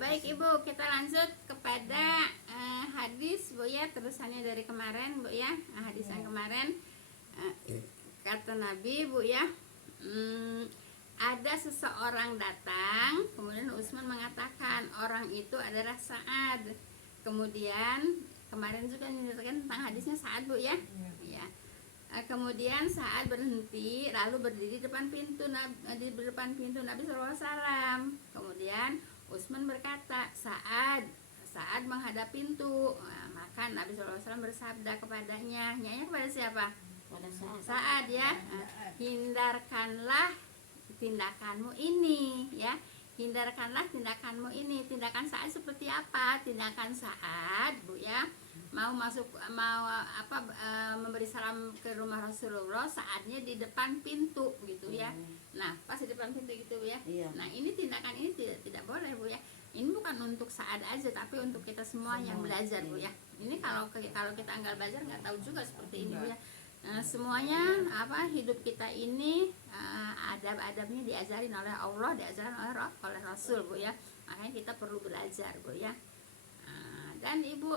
Baik Ibu, kita lanjut kepada hadis Bu ya, terusannya dari kemarin Bu ya. Hadis yang kemarin kata Nabi Bu ya, ada seseorang datang, kemudian Utsman mengatakan orang itu adalah Sa'ad. Kemudian kemarin juga diceritakan tentang hadisnya Sa'ad Bu ya. Ya. Kemudian Sa'ad berhenti lalu berdiri di depan pintu Nabi SAW. Kemudian Utsman berkata, Sa'ad menghadap pintu. Maka Nabi SAW bersabda kepadanya, nyanyi kepada siapa? Sa'ad ya. Hindarkanlah tindakanmu ini ya. Hindarkanlah tindakanmu ini. Tindakan Sa'ad seperti apa? Tindakan Sa'ad Bu ya, memberi salam ke rumah Rasulullah saatnya di depan pintu gitu ya. Nah pas di depan pintu gitu ya. Nah ini tindakan ini tidak boleh Bu ya. Ini bukan untuk Sa'ad aja tapi untuk kita semua yang belajar Bu ya. Ini kalau kita enggak belajar nggak tahu juga seperti ini Bu ya. Semuanya hidup kita ini adab-adabnya diajarin oleh Allah, diajarin oleh Rasul Bu ya. Makanya kita perlu belajar Bu ya. Dan Ibu,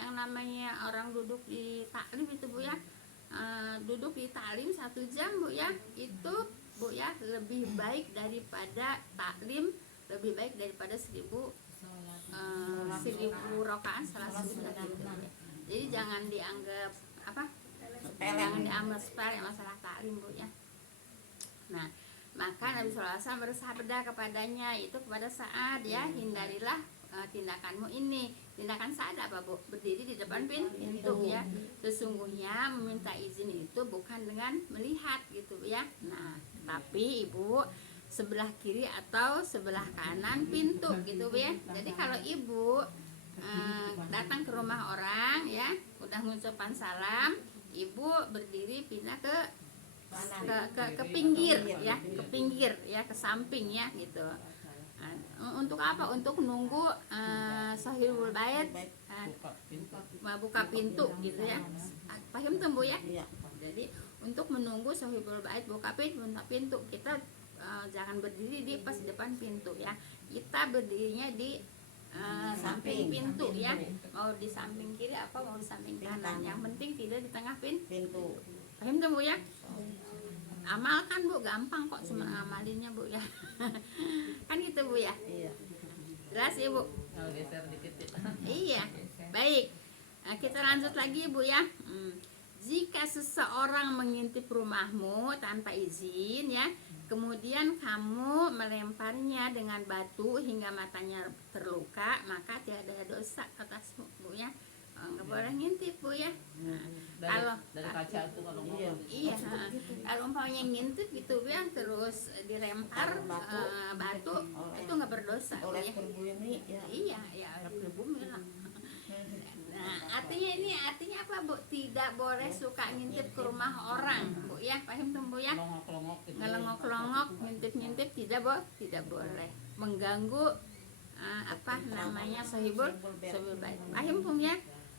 yang namanya orang duduk di taklim itu Bu ya, duduk di taklim 1 jam Bu ya, itu Bu ya lebih baik daripada taklim, lebih baik daripada 1000 rakaat salat sunat gitu ya. Jadi jangan dianggap sepele masalah taklim Bu ya. Nah maka Nabi SAW bersabda kepadanya, itu kepada Sa'ad ya, hindarilah tindakanmu ini. Tindakan Sa'ad apa Bu? Berdiri di depan pintu ya. Sesungguhnya meminta izin itu bukan dengan melihat gitu ya. Nah tapi Ibu sebelah kiri atau sebelah kanan pintu gitu Bu ya. Jadi kalau Ibu datang ke rumah orang ya, udah mengucapkan salam, Ibu berdiri pindah ke pinggir ya, ke pinggir ya, ke samping ya gitu. Untuk apa? Untuk nunggu sahibul bait buka pintu gitu ya. Paham tuh Bu ya? Jadi untuk menunggu sahibul bait buka pintu, kita jangan berdiri di pas depan pintu ya. Kita berdirinya di samping pintu ya. Mau di samping kiri apa mau di samping kanan, yang penting tidak di tengah pintu. Paham tuh Bu ya? Amalkan Bu, gampang kok, cuma ngamalinnya Bu ya. Kan gitu Bu ya. Jelas Ibu? Iya. Baik, kita lanjut lagi Bu ya. Jika seseorang mengintip rumahmu tanpa izin ya, kemudian kamu melemparnya dengan batu hingga matanya terluka, maka tiada dosa atasmu Bu ya. Nggak boleh ngintip Bu ya. Kalau dari kaca itu kalau iya, kalau umpamanya ngintip gitu ya, terus dilempar batu itu nggak berdosa Bu ya. Iya, ya pribumi lah. Nah, artinya apa Bu? Tidak boleh suka ngintip ke rumah orang Bu ya. Paham tuh Bu ya? Ngelongok-longok, ngintip-ngintip tidak boleh. Mengganggu sahibul bait. Paham Bu ya?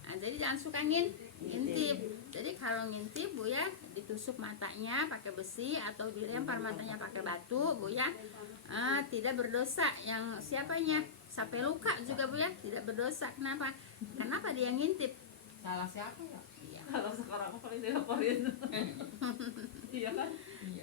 Nah, jadi jangan suka ngintip. Jadi kalau ngintip Bu ya, ditusuk matanya pakai besi atau dilempar matanya pakai batu Bu ya, tidak berdosa. Yang siapanya sampai luka juga Bu ya, tidak berdosa. Kenapa? Kenapa dia ngintip? Salah siapa ya? Iya. Kalau sekarang apa paling dilaporin? Iya kan?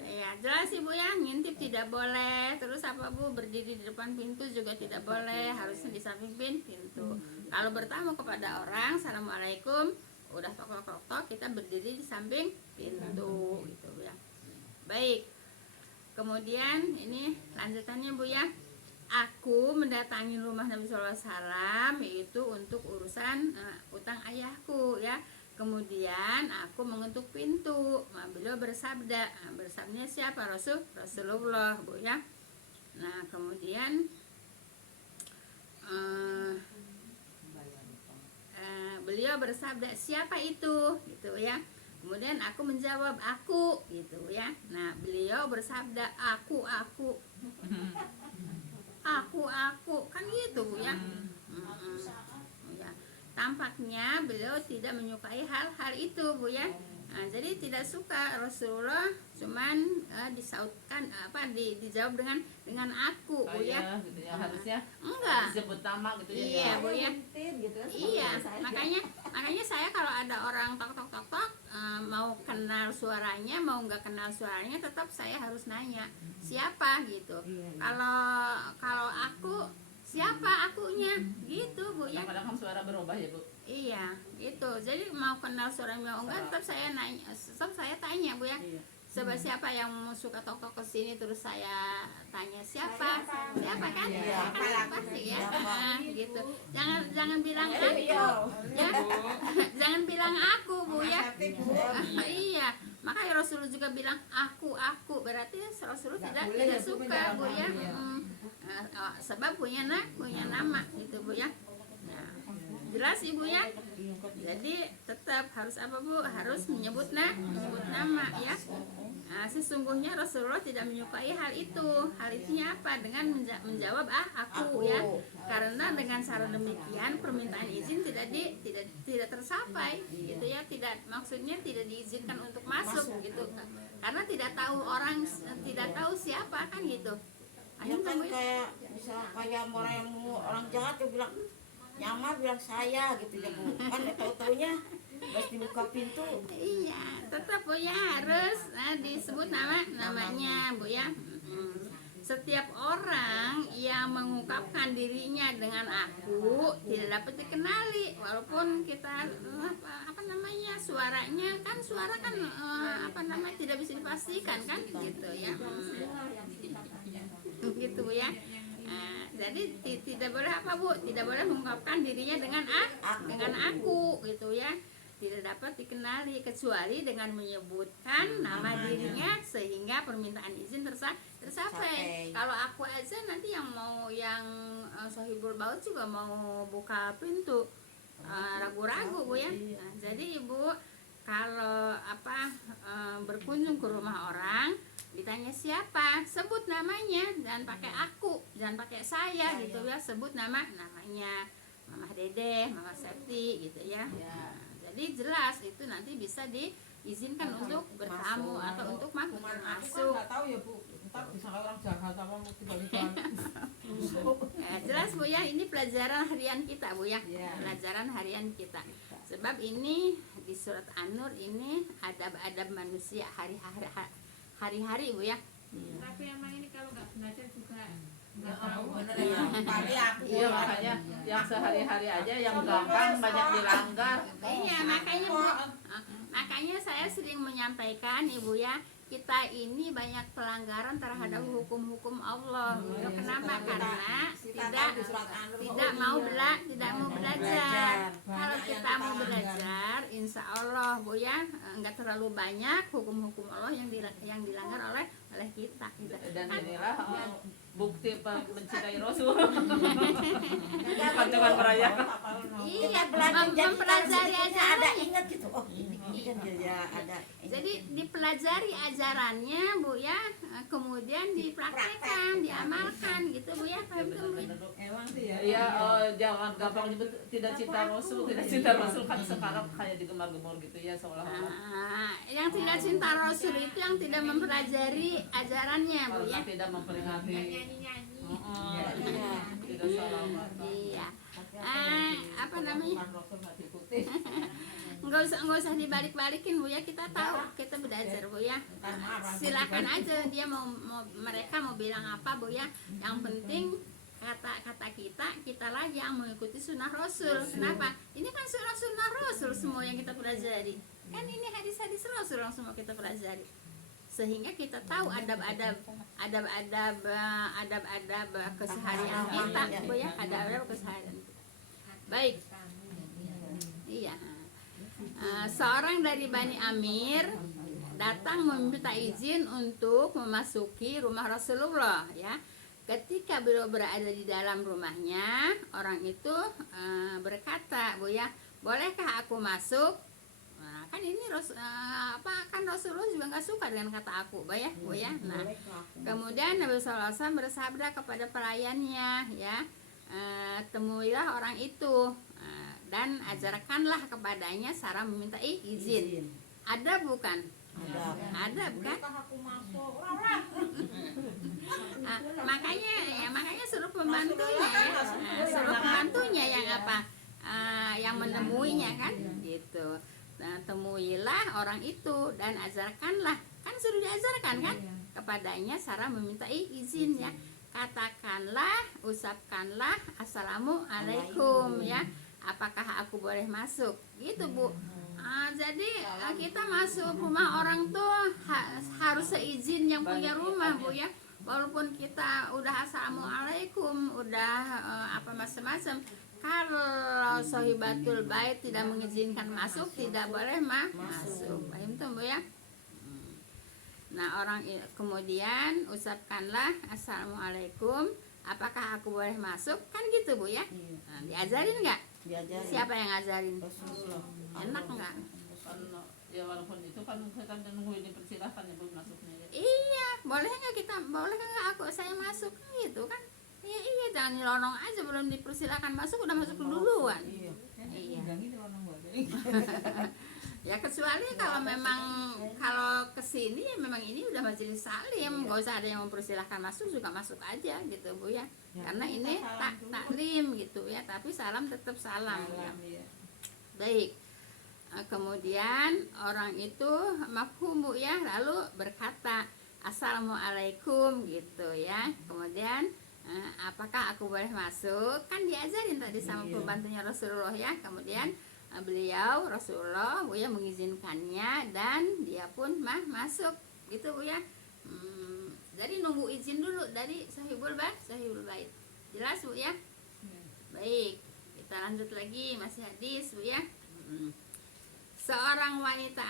Iya, jelas sih Bu ya, ngintip tidak boleh. Terus apa Bu, berdiri di depan pintu juga tidak boleh, harusnya di samping pintu. Kalau bertamu kepada orang, assalamualaikum, udah tok, kita berdiri di samping pintu gitu ya. Baik. Kemudian ini lanjutannya Bu ya. Aku mendatangi rumah Nabi SAW yaitu untuk urusan utang ayahku ya. Kemudian aku mengetuk pintu. Beliau bersabda, bersabdanya siapa? Rasulullah Bu ya. Nah kemudian beliau bersabda, siapa itu gitu ya. Kemudian aku menjawab, aku gitu ya. Nah beliau bersabda, aku kan gitu Bu ya. Ya. Tampaknya beliau tidak menyukai hal-hal itu Bu ya. Jadi tidak suka Rasulullah, cuman disautkan dijawab dengan aku, Bu ya. Gitu ya, harusnya Enggak. disebut nama gitu ya. Iya, Bu ya. Gitu kan, Iya, sama makanya saya kalau ada orang tok mau kenal suaranya, mau nggak kenal suaranya, tetap saya harus nanya siapa gitu. Kalau aku siapa akunya gitu, Bu ya. Kadang-kadang kan suara berubah ya, Bu. Iya, gitu. Jadi mau kenal suaranya enggak, tetap saya nanya, tetap saya tanya, Bu ya. Iya. Coba siapa yang suka tok ke sini, terus saya tanya siapa kan? Iya. Kan pasti ya. Gitu. Jangan bilang Iya. aku, ya. Jangan bilang aku, Bu ya. Iya. Makanya Rasulullah juga bilang aku, berarti Rasulullah tidak suka, Bu ya. Sebab punya nama gitu, Bu ya. Nah, jelas ibunya. Jadi tetap harus apa, Bu? Harus menyebut nama ya. Sesungguhnya Rasulullah tidak menyukai hal itu. Hal itunya apa? Dengan menjawab aku ya. Karena dengan cara demikian permintaan izin tidak tercapai gitu ya. Maksudnya tidak diizinkan untuk masuk gitu. Karena tidak tahu tidak tahu siapa kan gitu. Ya kan kayak bisa kayak orang jahat tuh bilang nyamar, bilang saya gitu ya, Bu. Kan tahu-taunya pas dibuka pintu. Iya, tetap Bu ya harus disebut namanya, Bu ya. Setiap orang yang mengungkapkan dirinya dengan aku tidak dapat dikenali, walaupun kita suara kan tidak bisa dipastikan kan gitu ya. Gitu Bu ya. Jadi tidak boleh apa, Bu? Tidak boleh mengungkapkan dirinya dengan aku gitu ya. Tidak dapat dikenali kecuali dengan menyebutkan nama dirinya sehingga permintaan izin tercapai. Kalau aku aja nanti yang sahibul baut juga mau buka pintu ragu-ragu, Bu ya. Nah, jadi Ibu kalau berkunjung ke rumah orang ditanya siapa, sebut namanya, jangan pakai aku, jangan pakai saya gitu ya, sebut namanya Mama Dede, Mama Septi gitu ya. Jadi jelas itu nanti bisa diizinkan untuk bertamu atau untuk masuk. Nggak tahu ya, Bu. Entar disangka orang Jakarta apa mau tiba-tiba. Jelas Bu ya, ini pelajaran harian kita, Bu ya. Pelajaran harian kita. Sebab ini di surat An-Nur ini adab-adab manusia hari-hari, Bu ya. Tapi emang ini kalau nggak belajar juga Nggak nggak tahu. bener ya. Iya, makanya yang sehari-hari aja yang gampang banyak dilanggar. Iya, makanya saya sering menyampaikan, Ibu ya, kita ini banyak pelanggaran terhadap hukum-hukum Allah. Kenapa? Karena tidak mau belajar. Kalau kita mau belajar, insya Allah, Bu ya, enggak terlalu banyak hukum-hukum Allah yang dilanggar oleh kita. Dan inilah bukti mencintai Rasul. Bukan cuma merayakan. Iya, Belajar jadi mempelajari ada ajarannya. ingat gitu. Oh, ini kan ya ada. Jadi dipelajari ajarannya, Bu ya, kemudian dipraktekkan, diamalkan gitu, Bu ya. Paham tuh, Bu? Emang sih ya. Iya, jangan gampang nyebut tidak cinta Rasul kan sekarang kayak digemar-gemar gitu ya seolah-olah. Yang tidak cinta Rasul itu yang tidak mempelajari ajarannya, Bu ya. Tidak memperingati. Nyanyi-nyanyi. Tidak salah. Iya. Apa namanya? Rasul nggak diikuti. Nggak usah dibalik-balikin, Bu ya. Kita tahu, kita belajar, Bu ya. Silakan aja dia mereka mau bilang apa, Bu ya. Yang penting kata kita lagi yang mengikuti sunnah Rasul. Kenapa? Ini kan sunnah Rasul semua yang kita pelajari. Kan ini hadis-hadis Rasul yang semua kita pelajari. Sehingga kita tahu adab-adab keseharian kita, Bu ya. Adab-adab keseharian kita. Baik. Iya. Seorang dari Bani Amir datang meminta izin untuk memasuki rumah Rasulullah ya. Ketika beliau berada di dalam rumahnya, orang itu berkata, Bu ya, bolehkah aku masuk? Nah, kan ini kan Rasulullah juga nggak suka dengan kata aku, Bu ya. Nah, kemudian Nabi SAW bersabda kepada pelayannya, ya, temuilah orang itu dan ajarkanlah kepadanya cara meminta izin. Ada bukan? Ada bukan? Makanya suruh pembantunya ya. Suruh pembantunya yang apa? Yang menemuinya kan gitu. Nah, temuilah orang itu dan ajarkanlah. Kan suruh diajarkan kan kepadanya cara meminta izin ya. Katakanlah, ucapkanlah assalamualaikum ya. Apakah aku boleh masuk? Gitu Bu. Jadi kita masuk rumah orang tuh harus seizin yang punya rumah Bu ya. Walaupun kita udah assalamualaikum, udah apa macam-macam, kalau sohibatul bait tidak mengizinkan masuk, tidak boleh masuk. Paham tuh Bu ya? Nah, kemudian ucapkanlah assalamualaikum, apakah aku boleh masuk? Kan gitu Bu ya. Nah, diajarin nggak? Diajarin. Siapa yang ngajarin? Rasulullah. Enak nggak? Kan ya walaupun itu kan kita nungguin dipersilahkan ya Bu masuknya ya. Iya, boleh nggak saya masuk gitu kan? Iya, jangan nyelonong aja, belum dipersilakan masuk udah masuk duluan. Iya. Iya. Ya kecuali kalau kesini ya memang ini udah majelis salim, nggak usah ada yang mempersilahkan masuk, juga masuk aja gitu Bu ya. Karena ini taklim gitu ya, tapi salam tetap salam ya. Baik. Kemudian orang itu mafhum Bu ya, lalu berkata assalamualaikum gitu ya. Kemudian apakah aku boleh masuk? Kan diajarin tadi sama pembantunya Rasulullah ya. Kemudian beliau Rasulullah Bu ya mengizinkannya dan dia pun masuk gitu Bu ya. Jadi nunggu izin dulu dari sahibul bait. Jelas Bu ya? Baik, kita lanjut lagi, masih hadis Bu ya. Seorang wanita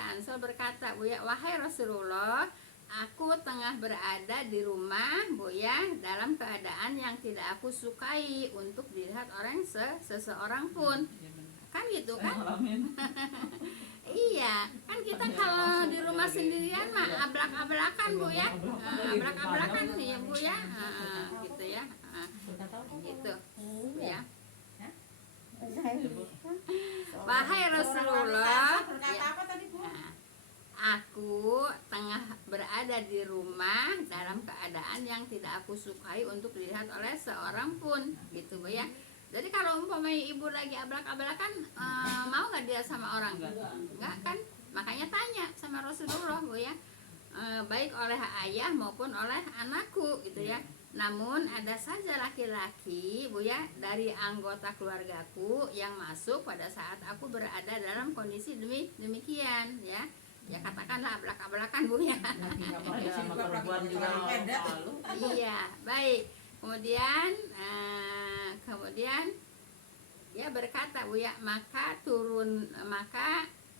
Ansor berkata Bu ya, wahai Rasulullah, aku tengah berada di rumah Bu ya, dalam keadaan yang tidak aku sukai untuk dilihat orang seseorang pun. Kan gitu kan? Iya, kan kita kalau di rumah sendirian mah ablak-ablakan Bu ya. Ablak-ablakan ya Bu ya. Gitu ya. Gitu Bu ya. Wahai Rasulullah, aku tengah berada di rumah dalam keadaan yang tidak aku sukai untuk dilihat oleh seorang pun, gitu Bu ya. Jadi kalau umpamanya ibu lagi ablak-ablakan, mau nggak dia sama orang? Enggak kan? Makanya tanya sama Rasulullah Bu ya, baik oleh ayah maupun oleh anakku gitu ya. Namun ada saja laki-laki Bu ya dari anggota keluargaku yang masuk pada saat aku berada dalam kondisi demikian ya. Ya katakanlah ablak-ablakan Bu ya. Iya, baik. Kemudian dia berkata Bu ya, maka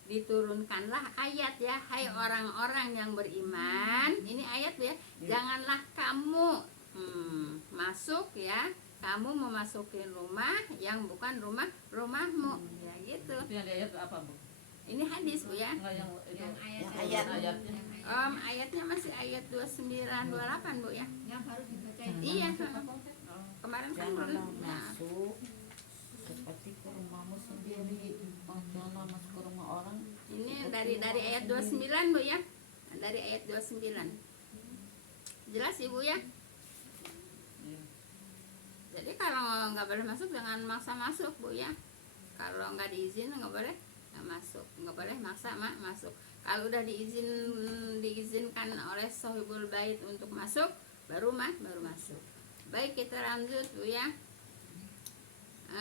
diturunkanlah ayat ya, hai orang-orang yang beriman. Ini ayat Bu ya, janganlah kamu masuk ya, kamu memasuki rumah yang bukan rumahmu ya gitu. Itu yang di ayat apa Bu? Ini hadis Bu ya. Enggak yang itu. Ayatnya. Ayatnya masih ayat 29 28 Bu ya. Yang harus dibaca Iya. Kemarin kan Janganlah belum. masuk seperti ke rumahmu sendiri. Janganlah masuk ke rumah orang. Ini dari ayat 29 Bu ya. Dari ayat 29. Jelas Ibu ya? Jadi kalau nggak boleh masuk jangan maksa masuk Bu ya. Kalau nggak diizin nggak boleh masuk, nggak boleh maksa masuk. Kalau udah diizinkan oleh sohibul bait untuk masuk, baru masuk. Baik, kita lanjut Bu ya.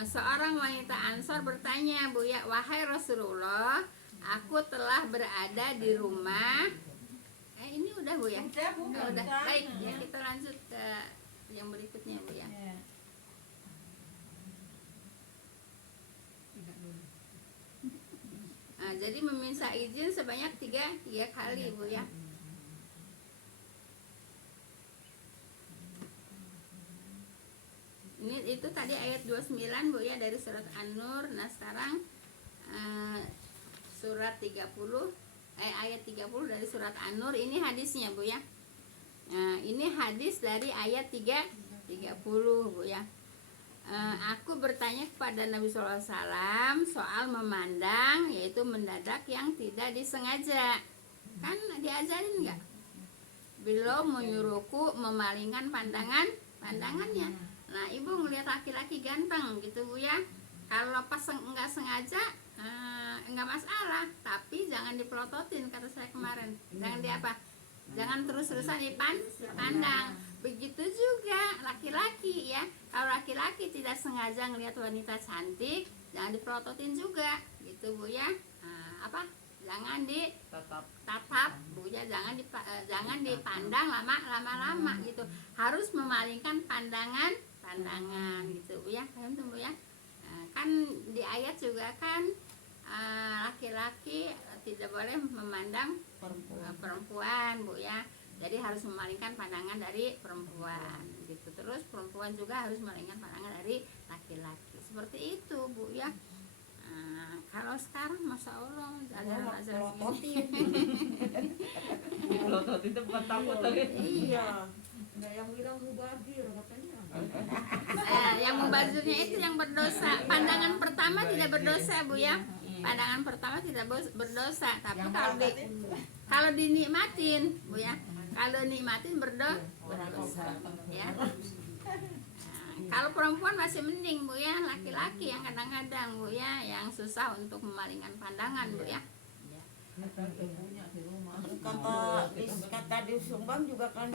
Seorang wanita Ansor bertanya Bu ya, wahai Rasulullah, aku telah berada di rumah. Ini udah Bu ya. Udah. Baik ya, kita lanjut ke yang berikutnya Bu ya. Jadi meminta izin sebanyak tiga kali Bu ya. Itu tadi ayat 29 Bu ya dari surat An-Nur. Nah sekarang surat 30 ayat 30 dari surat An-Nur, ini hadisnya Bu ya. Ini hadis dari ayat 30 Bu ya. aku bertanya kepada Nabi SAW soal memandang, yaitu mendadak yang tidak disengaja. Kan diajarin nggak? Beliau menyuruhku memalingkan pandangannya. Nah, ibu ngelihat laki-laki ganteng gitu Bu ya. Kalau pas nggak sengaja nggak masalah, tapi jangan dipelototin kata saya kemarin. Jangan di apa? Jangan terus-terusan dipandang. Begitu juga laki-laki ya. Kalau laki-laki tidak sengaja ngelihat wanita cantik, jangan dipelototin juga gitu Bu ya. Jangan ditatap Bu ya, jangan dipandang lama-lama gitu. Harus memalingkan pandangan gitu Bu ya. Paham tuh Bu ya? Kan di ayat juga kan laki-laki tidak boleh memandang perempuan Bu ya. Jadi harus memalingkan pandangan dari perempuan gitu. Terus perempuan juga harus memalingkan pandangan dari laki-laki. Seperti itu Bu ya. Kalau sekarang Masya Allah ajaran Melotot itu bukan takut lagi. iya. Nah, yang bilang mubazir katanya. Yang mubazirnya itu yang berdosa. Pandangan pertama tidak berdosa Bu ya. Pandangan pertama tidak berdosa. Tapi kalau dinikmatin Bu ya. Kalau nikmatin berdosa ya. Kalau perempuan masih mending Bu ya, laki-laki yang kadang-kadang Bu ya, yang susah untuk memalingkan pandangan Bu ya. Kata di Sumbang juga kan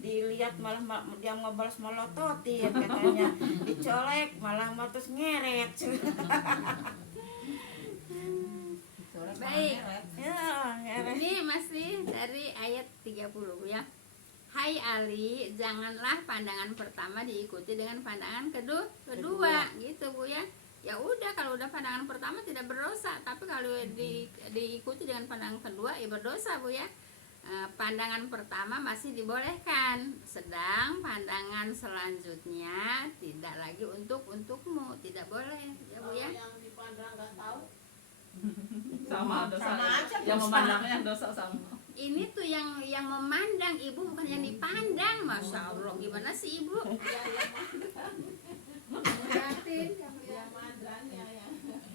dilihat malah dia ngebalas melototin katanya, dicolek malah terus ngeret. Baik. Ya, ngeret. Ini masih dari ayat 30 Bu ya. Hai Ali, janganlah pandangan pertama diikuti dengan pandangan kedua gitu Bu ya. Ya udah, kalau udah pandangan pertama tidak berdosa, tapi kalau diikuti dengan pandangan kedua ya berdosa Bu ya. Pandangan pertama masih dibolehkan, sedang pandangan selanjutnya tidak lagi untukmu, tidak boleh ya Bu ya. Yang dipandang nggak tahu. Sama dosa. Sama aja, Yang dosa. memandangnya yang dosa sama. Ini tuh yang memandang Ibu, bukan yang dipandang. Masya Allah, gimana sih Ibu?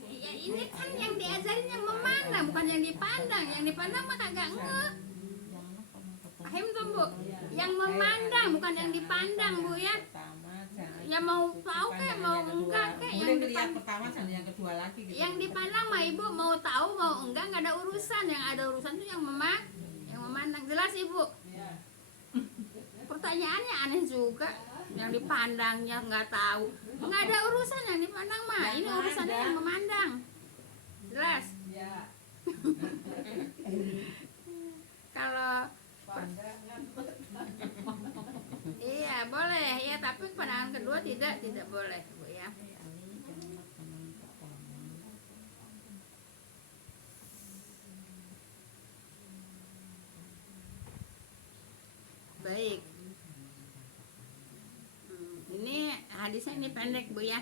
Ya ini kan yang diajarin yang memandang, bukan yang dipandang. Yang dipandang mah kagak ngeh. Paham tuh Bu? Yang memandang bukan yang dipandang Bu ya. Ya mau tahu kayak mau enggak kayak yang dipandang. Pertama sama yang kedua lagi gitu. Yang dipandang mah Ibu mau tahu mau enggak nggak ada urusan. Yang ada urusan tuh yang memandang. Jelas Ibu? Pertanyaannya aneh juga. Yang dipandangnya nggak tahu, nggak ada urusan yang dipandang mah. Ini urusannya yang memandang. Jelas? Kalau iya boleh ya, tapi pandangan kedua tidak boleh Bu ya. Baik. Ini hadisnya ini pendek Bu ya.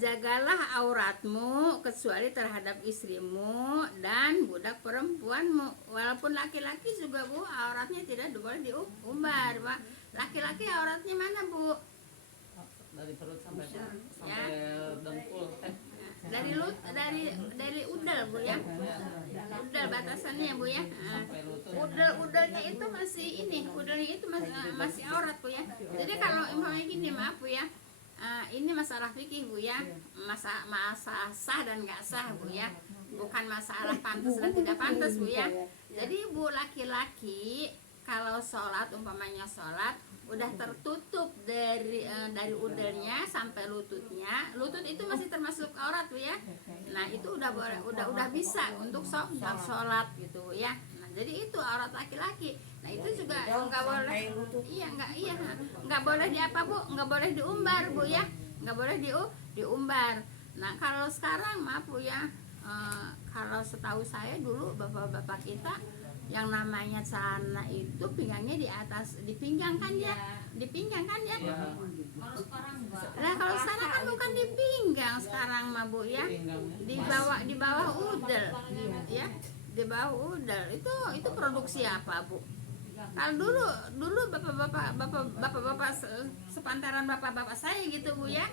Jagalah auratmu kecuali terhadap istrimu dan budak perempuanmu. Walaupun laki-laki juga Bu, auratnya tidak boleh diumbar Pak. Laki-laki auratnya mana Bu? Dari perut sampai Ya. dengkul. Dari udel Bu ya. Udel batasannya Bu ya. Sampai lutut. Udelnya itu masih udelnya itu masih aurat Bu ya. Jadi kalau umpamanya gini, maaf Bu ya. Ini masalah fikih Bu ya. Masalah sah dan nggak sah Bu ya. Bukan masalah pantas dan tidak pantas Bu ya. Jadi Bu, laki-laki kalau sholat, umpamanya sholat udah tertutup dari udelnya sampai lututnya. Lutut itu masih termasuk aurat Bu ya. Nah, itu udah bisa untuk sholat gitu Bu ya. Nah, jadi itu aurat laki-laki. Nah, itu juga nggak boleh. Nggak boleh di apa Bu? Nggak boleh diumbar Bu ya. Nggak boleh diumbar. Nah, kalau sekarang maaf Bu ya. Kalau setahu saya dulu bapak-bapak kita yang namanya celana itu pinggangnya di atas, di pinggang kan ya? Nah, kalau sekarang kan bukan di pinggang sekarang mah Bu ya. Di bawah udel ya. Di bawah udel. Itu produksi apa Bu? Kalau dulu bapak-bapak sepantaran bapak-bapak saya gitu Bu ya.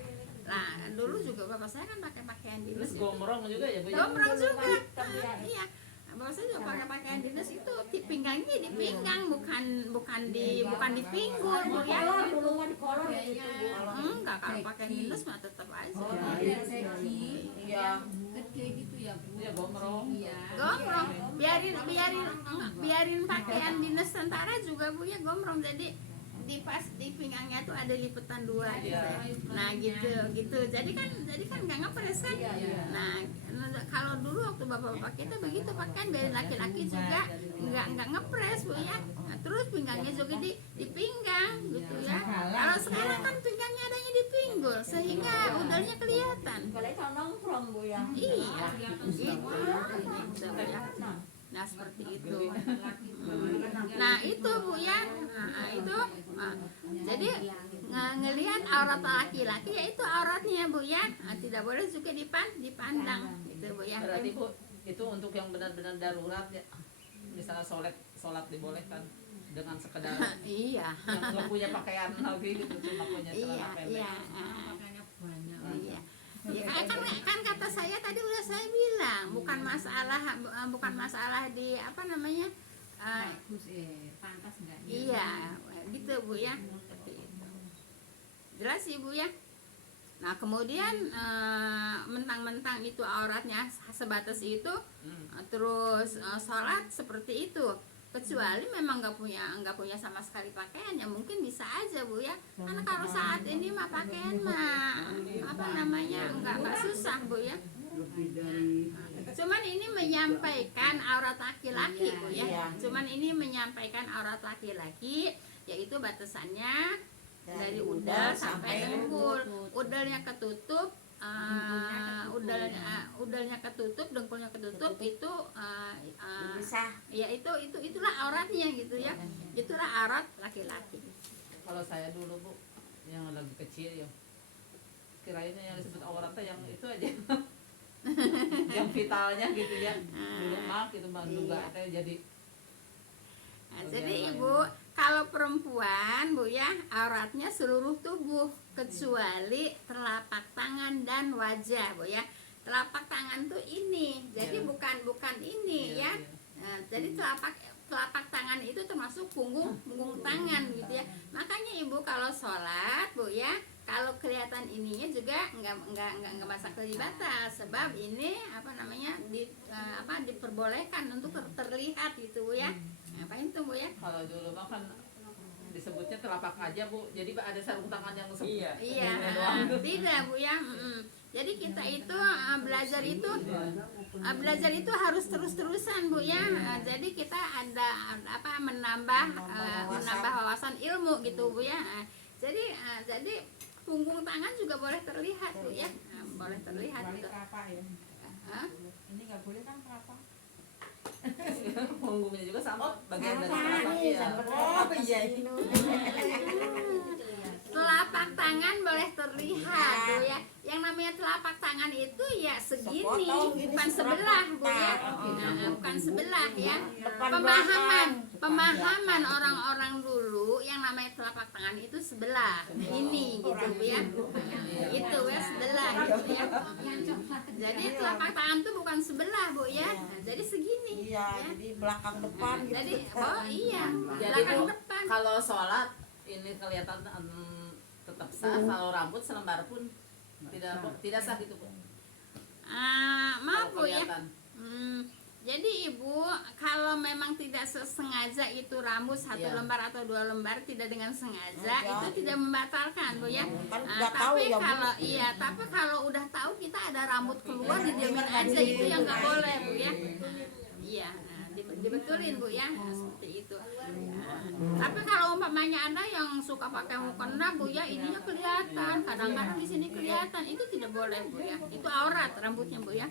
Nah dulu juga bapak saya kan pakai pakaian dinas Terus itu. gombrong juga ya Bu ya? Gombrong juga. ya. Iya. Bapak saya juga pakai pakaian dinas itu di pinggangnya di pinggang bukan di pinggul Bu ya. Kolor dulu mah di kolor gitu Bu. Enggak, kalau pakaian dinas mah tetap aja. Iya. Iya gombrong. Gombrong, biarin pakaian dinas tentara juga Bu ya gombrong, jadi di pinggangnya tuh ada lipetan dua gitu ya. Nah gitu jadi kan nggak ngepres kan. Nah kalau dulu waktu bapak-bapak kita begitu pakaian biarin laki-laki juga nggak ngepres Bu ya. Nah, terus pinggangnya juga di pinggang gitu ya. Kalau sekarang kan pinggangnya adanya di pinggul sehingga udalnya kelihatan. Kalau itu nongkrong Bu ya. Iya, gitu ya. Nah seperti itu. Nah itu Bu ya. Nah, itu jadi ngelihat aurat laki-laki ya itu auratnya Bu ya. Nah, tidak boleh juga dipandang gitu Bu ya. Berarti Bu itu untuk yang benar-benar darurat ya. Misalnya sholat dibolehkan dengan sekedar Iya. yang nggak punya pakaian lagi gitu, cuma punya celana Iya, pendek. iya. Makanya banyak. Iya. Ya, kan kata saya tadi udah saya bilang bukan masalah di apa namanya Pantas enggak? iya gitu Bu ya seperti itu. Jelas sih Bu ya. Nah kemudian mentang-mentang itu auratnya sebatas itu terus sholat seperti itu, kecuali memang nggak punya sama sekali pakaian ya mungkin bisa aja Bu ya. Karena kalau saat ini mah pakaian mah apa namanya nggak susah Bu ya. Cuman ini menyampaikan aurat laki-laki Bu ya. Cuman ini menyampaikan aurat laki-laki, yaitu batasannya dari udal sampai dengkul. Udalnya ketutup, udalnya ketutup, dengkulnya ketutup itu Bisa. ya itulah auratnya gitu ya. Itulah aurat laki-laki. Kalau saya dulu Bu yang lagi kecil ya kirainnya yang disebut auratnya yang itu aja yang vitalnya gitu ya dulu mah gitu mah juga jadi Nah, jadi Ibu, kalau perempuan Bu ya, auratnya seluruh tubuh kecuali telapak tangan dan wajah Bu ya. Telapak tangan tuh ini, jadi bukan ini ya. Nah, jadi telapak tangan itu termasuk punggung tangan gitu ya. Makanya Ibu kalau sholat Bu ya, kalau kelihatan ininya juga nggak masa kelibatan, sebab ini apa namanya diperbolehkan untuk terlihat gitu Bu ya. Ngapain tuh Bu ya? kalau dulu mah kan disebutnya telapak aja Bu, jadi ada sarung tangan yang Iya, doang. tidak Bu ya. Jadi kita itu belajar itu harus terus-terusan Bu ya. Jadi kita ada menambah wawasan ilmu gitu Bu ya. Jadi punggung tangan juga boleh terlihat Bu ya. Boleh terlihat gitu. Apa ya? Hah? Ini nggak boleh kan apa? punggungnya juga sama bagian dari Sama telapak nih, ya. sama Oh iya ini. Telapak tangan boleh terlihat Bu ya. Yang namanya telapak tangan itu ya segini, Sepotong gini, bukan setelapak sebelah Bu ya. tangan. Bukan sebelah ya. Depan Pemahaman orang-orang dulu yang namanya telapak tangan itu sebelah. Ini gitu Bu ya. Itu ya sebelah gitu ya. Jadi telapak tangan itu bukan sebelah Bu ya. Jadi segini. Iya, ya. jadi belakang depan gitu. Jadi iya, Jadi belakang Bu, depan. kalau sholat ini kelihatan tetap sah, kalau rambut selembar pun tidak sah gitu Bu. Maaf Kalau Bu ya. kelihatan. Jadi Ibu, kalau memang tidak sengaja itu rambut satu Iya. lembar atau 2 lembar tidak dengan sengaja, Iya. itu tidak membatalkan Bu ya. Kan udah tahu Tapi ya, Bu. kalau udah tahu kita ada rambut keluar didiamin aja, itu yang nggak boleh Bu ya. Iya, dibetulin Bu ya. Seperti itu. Tapi kalau umpamanya ada yang suka pakai mukena Bu ya, ininya kelihatan, kadang-kadang di sini kelihatan, itu tidak boleh Bu ya. Itu aurat rambutnya Bu ya.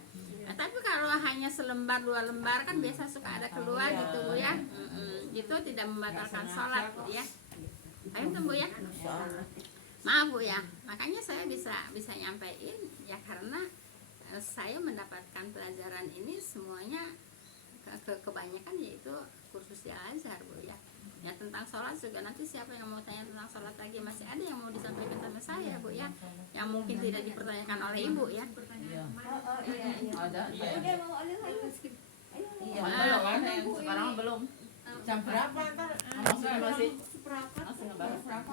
Nah, tapi kalau hanya selembar 2 lembar kan biasa suka ada keluar gitu Bu ya. Itu tidak membatalkan sholat Bu ya. Ayo tuh Bu ya. Maaf Bu ya. Makanya saya bisa nyampein ya karena saya mendapatkan pelajaran ini semuanya kebanyakan yaitu kursus di Al-Azhar Bu ya. Ya tentang sholat juga nanti siapa yang mau tanya tentang sholat lagi masih ada yang mau disampaikan sama saya Bu ya. yang mungkin tidak dipertanyakan oleh ibu ya. Iya. Iya. Ada. Udah mau alih lagi. Iya. Belum ada yang sekarang belum. Jam berapa ntar? Masih Seberapa? masih ngebahas. Berapa?